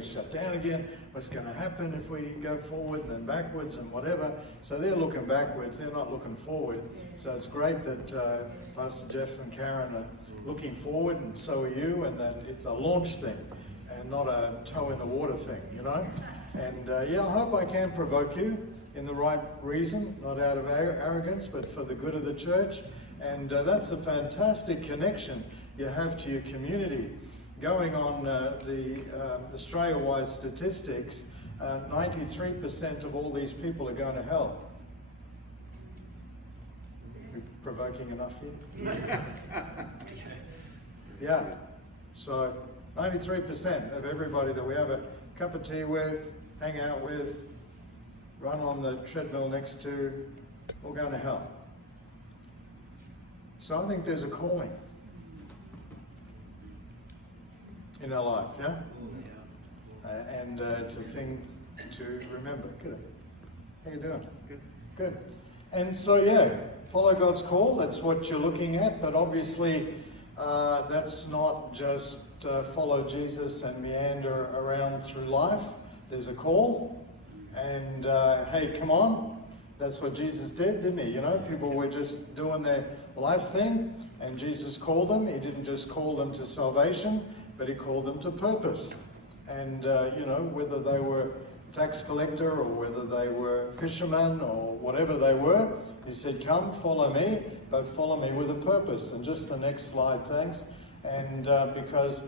get shut down again? What's going to happen if we go forward and then backwards and whatever? So they're looking backwards, they're not looking forward. So it's great that Pastor Jeff and Karen are looking forward, and so are you, and that it's a launch thing and not a toe in the water thing, you know? And yeah, I hope I can provoke you in the right reason, not out of arrogance, but for the good of the church. And that's a fantastic connection you have to your community. Going on the Australia-wide statistics, 93% of all these people are going to hell. We're provoking enough here? Yeah, so 93% of everybody that we have a cup of tea with, hang out with, run on the treadmill next to, all going to hell. So I think there's a calling in our life, yeah? And it's a thing to remember. Good. How you doing? Good. Good. And so, yeah, follow God's call. That's what you're looking at. But obviously, that's not just follow Jesus and meander around through life. There's a call. And, hey, come on. That's what Jesus did, didn't he? You know, people were just doing their life thing, and Jesus called them. He didn't just call them to salvation, but he called them to purpose. And, you know, whether they were tax collector or whether they were fishermen or whatever they were, he said, come, follow me, but follow me with a purpose. And just the next slide, thanks. And because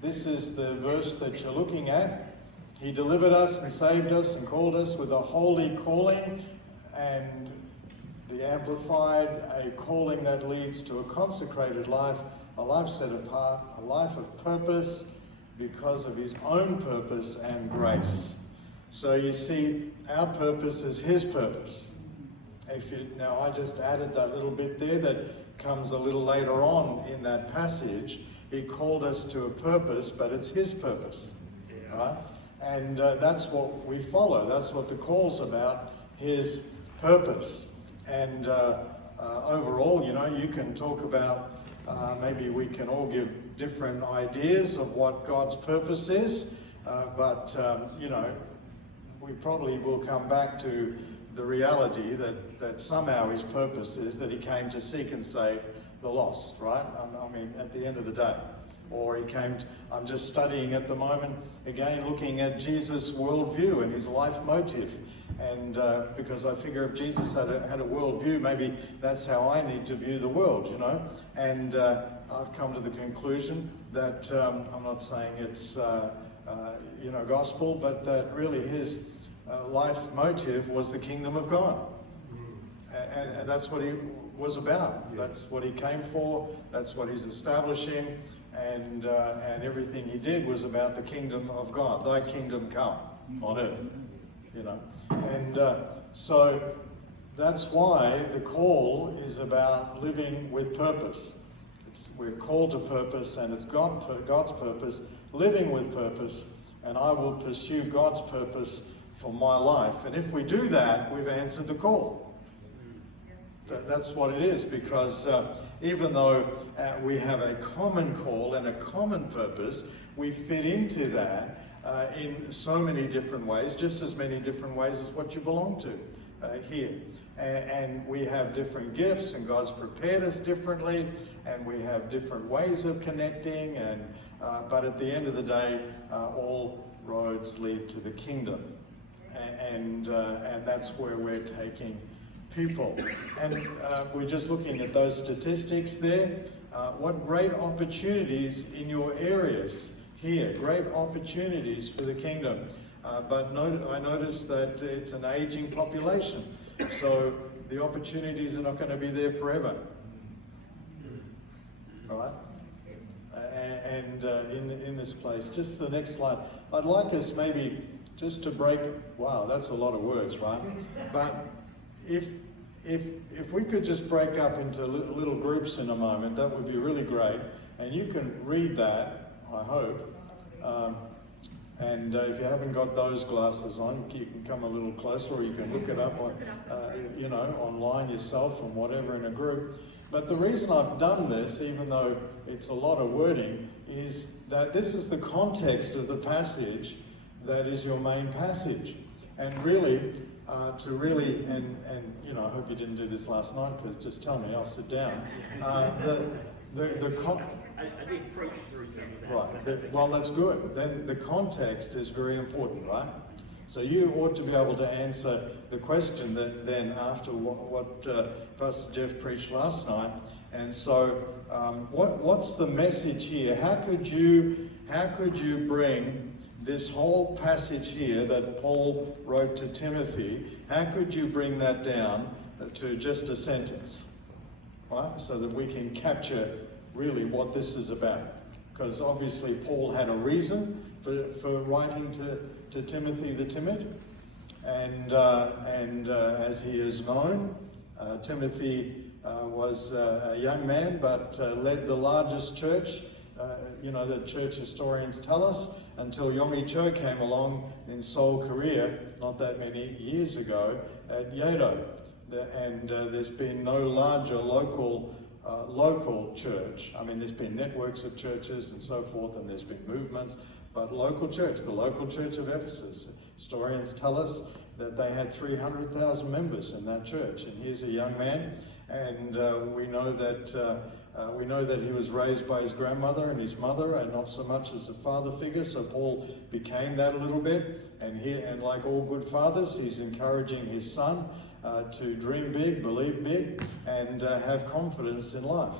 this is the verse that you're looking at. He delivered us and saved us and called us with a holy calling, and the Amplified, a calling that leads to a consecrated life, a life set apart, a life of purpose because of his own purpose and grace. So you see, our purpose is his purpose. Now I just added that little bit there that comes a little later on in that passage. He called us to a purpose, but it's his purpose, right? And that's what we follow. That's what the call's about, his purpose. And overall, you know, you can talk about, maybe we can all give different ideas of what God's purpose is, but, you know, we probably will come back to the reality that somehow his purpose is that he came to seek and save the lost, right? I mean, at the end of the day. Or he came, I'm just studying at the moment, again, looking at Jesus' worldview and his life motive. And because I figure if Jesus had a worldview, maybe that's how I need to view the world, you know. And I've come to the conclusion that, I'm not saying it's, you know, gospel, but that really his life motive was the kingdom of God. And that's what he was about. That's what he came for. That's what he's establishing. And everything he did was about the kingdom of God. Thy kingdom come on earth, you know. And so that's why the call is about living with purpose. We're called to purpose, and it's God's purpose, living with purpose, and I will pursue God's purpose for my life. And if we do that, we've answered the call. That's what it is, because even though we have a common call and a common purpose, we fit into that in so many different ways, just as many different ways as what you belong to here. And we have different gifts, and God's prepared us differently, and we have different ways of connecting, and but at the end of the day, all roads lead to the kingdom. And that's where we're taking people. And we're just looking at those statistics there. What great opportunities in your areas here, great opportunities for the kingdom. But I noticed that it's an aging population, so the opportunities are not going to be there forever. Right? And in this place, just the next slide. I'd like us maybe just to break, wow, that's a lot of words, right? But if we could just break up into little groups in a moment, that would be really great. And you can read that, I hope. And if you haven't got those glasses on, you can come a little closer, or you can look it up on, you know, online yourself and whatever in a group. But the reason I've done this, even though it's a lot of wording, is that this is the context of the passage that is your main passage. And really, and you know, I hope you didn't do this last night, because just tell me, I'll sit down. I did preach through some of that. Right, well that's good. Then the context is very important, right? So you ought to be able to answer the question that then after what Pastor Jeff preached last night. And so what's the message here? How could you bring this whole passage here that Paul wrote to Timothy, how could you bring that down to just a sentence, right? So that we can capture really what this is about. Because obviously Paul had a reason for writing to Timothy the timid. And as he is known, Timothy was a young man, but led the largest church. You know, the church historians tell us, until Yonggi Cho came along in Seoul, Korea, not that many years ago, at Yedo. And there's been no larger local church. I mean, there's been networks of churches and so forth, and there's been movements, but local church, the local church of Ephesus, historians tell us that they had 300,000 members in that church. And here's a young man, and we know that he was raised by his grandmother and his mother, and not so much as a father figure. So Paul became that a little bit, and like all good fathers, he's encouraging his son to dream big, believe big, and have confidence in life.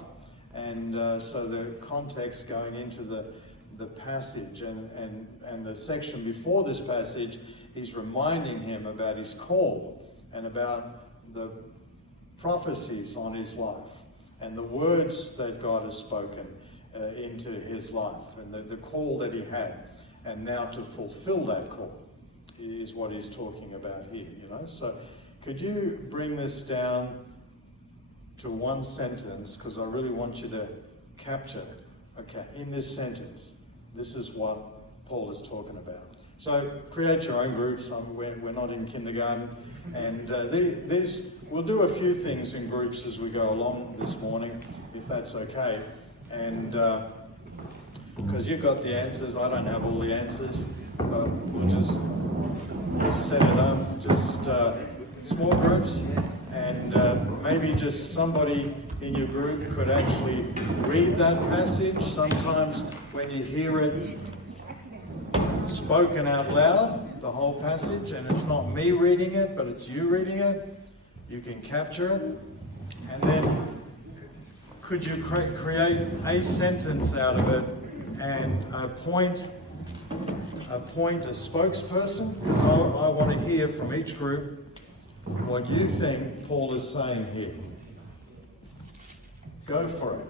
And so the context going into the passage and the section before this passage, he's reminding him about his call and about the prophecies on his life and the words that God has spoken into his life, and the call that he had, and now to fulfill that call is what he's talking about here, you know. So could you bring this down to one sentence, because I really want you to capture, okay, in this sentence, this is what Paul is talking about. So create your own groups. We're not in kindergarten, and we'll do a few things in groups as we go along this morning, if that's okay. And because you've got the answers, I don't have all the answers, but we'll just set it up, just small groups, and maybe just somebody in your group could actually read that passage. Sometimes when you hear it spoken out loud, the whole passage, and it's not me reading it, but it's you reading it, you can capture it. And then could you create a sentence out of it and appoint a spokesperson? Because I want to hear from each group what you think Paul is saying here. Go for it.